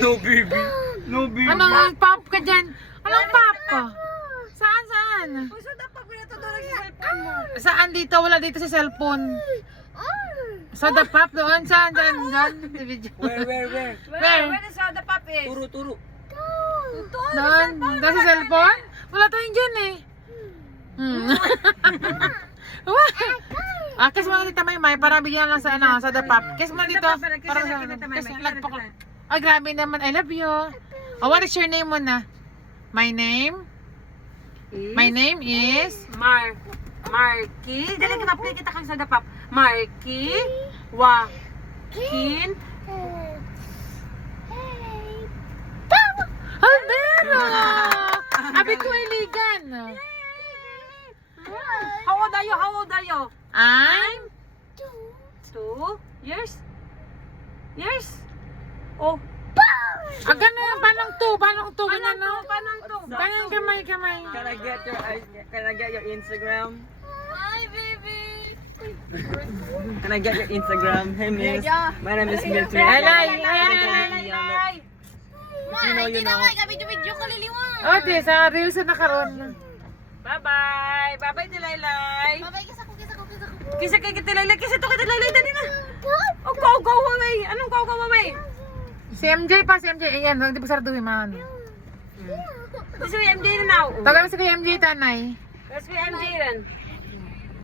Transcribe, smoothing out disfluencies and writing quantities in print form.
No baby. No baby. Anong pop ka dyan? Anong pop ka? Saan? Saan dito? Wala dito sa cellphone. Soda pop doon? Saan? Sa video. Where? Where? Where the soda pop is? Turo. Doon? Doon sa cellphone? Wala tayong dyan eh. Kiss mo na dito may para bigyan lang sa ano, soda pop. Kiss mo dito. Para sa ano. Ay, grabe naman. I love you. Oh, what is your name muna? My name is Marky. Dali kita play kita kang soda pop. Marky. Joaquin. Alvero! Abi ko iligan. How old are you? I'm 2 years? Oh. ganun. Paano to? Ganyan no? Paano to? Ganyan kamay. Can I get your Instagram? Hi, baby. Can I get your Instagram? Hey miss. My name is Milton. Lay. You know. Video ko liliwang. Oh, di sa reels na nakaroon. Bye-bye. Bye-bye, Tilaylay. Babay, kiss ako. Kisa kay Tilaylay. Kisa to kay Tilaylay. Dali na. Oh, go away. Anong go away? Si MJ. Ayan, hindi pa sarado man. Kasi may MJ na now. Tagal sa kay MJ tanay. Kasi may MJ rin.